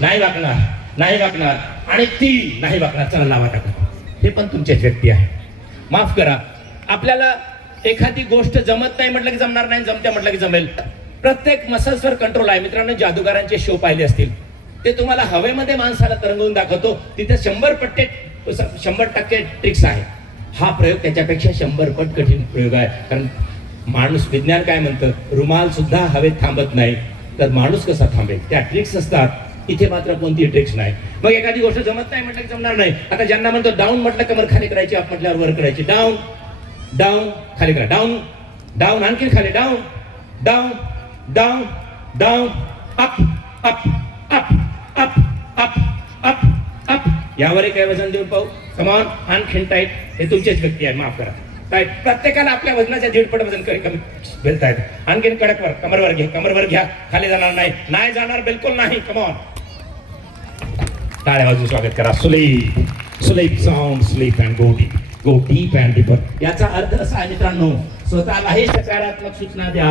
नाही वाकणार, नाही वाकणार, आणि 3 नाही वाकणार. चला लावा टाका. हे पण तुमचेच व्यक्ती आहे. माफ करा, आपल्याला एखादी गोष्ट जमत नाही म्हटलं की जमणार नाही, जमते म्हटलं की जमेल. प्रत्येक मसल्सवर कंट्रोल आहे. मित्रांनो, जादूगारांचे शो पाहिले असतील, ते तुम्हाला हवेमध्ये माणसाला तरंगवून दाखवतो. तिथे 100% ट्रिक्स आहे. हा प्रयोग त्याच्यापेक्षा 100 पट कठीण प्रयोग आहे. कारण माणूस, विज्ञान काय म्हणतं, रुमाल सुद्धा हवेत थांबत नाही, तर माणूस कसा थांबेल? त्या ट्रिक्स असतात. इथे मात्र कोणतीही ट्रिक्स नाही. मग एखादी गोष्ट जमत नाही म्हटलं की जमणार नाही. आता ज्यांना म्हणतो डाऊन म्हटलं कमर खाली करायची, अप म्हटल्यावर वर करायची. डाऊन डाऊन खाली करा, डाऊन डाऊन, आणखी खाली, down down down down, up up up up up up up. यावर एक वजन देऊन पाहू. कमॉन, आणखीन टाईट. हे तुमचेच व्यक्ती आहे, माफ करा. टाईट. प्रत्येकाला आपल्या वजनाच्या 1.5 वजन कमी भेटतायत. आणखीन कडकवर, कमरवर घ्या, कमरवर घ्या. खाली जाणार नाही, नाही जाणार, बिलकुल नाही. कमॉन, टाळ्या वाजवून स्वागत करा. Sleep, sleep sound, sleep and go deep, go deep and deeper. याचा अर्थ असा आहे मित्रांनो, स्वतःलाही सकारात्मक सूचना द्या.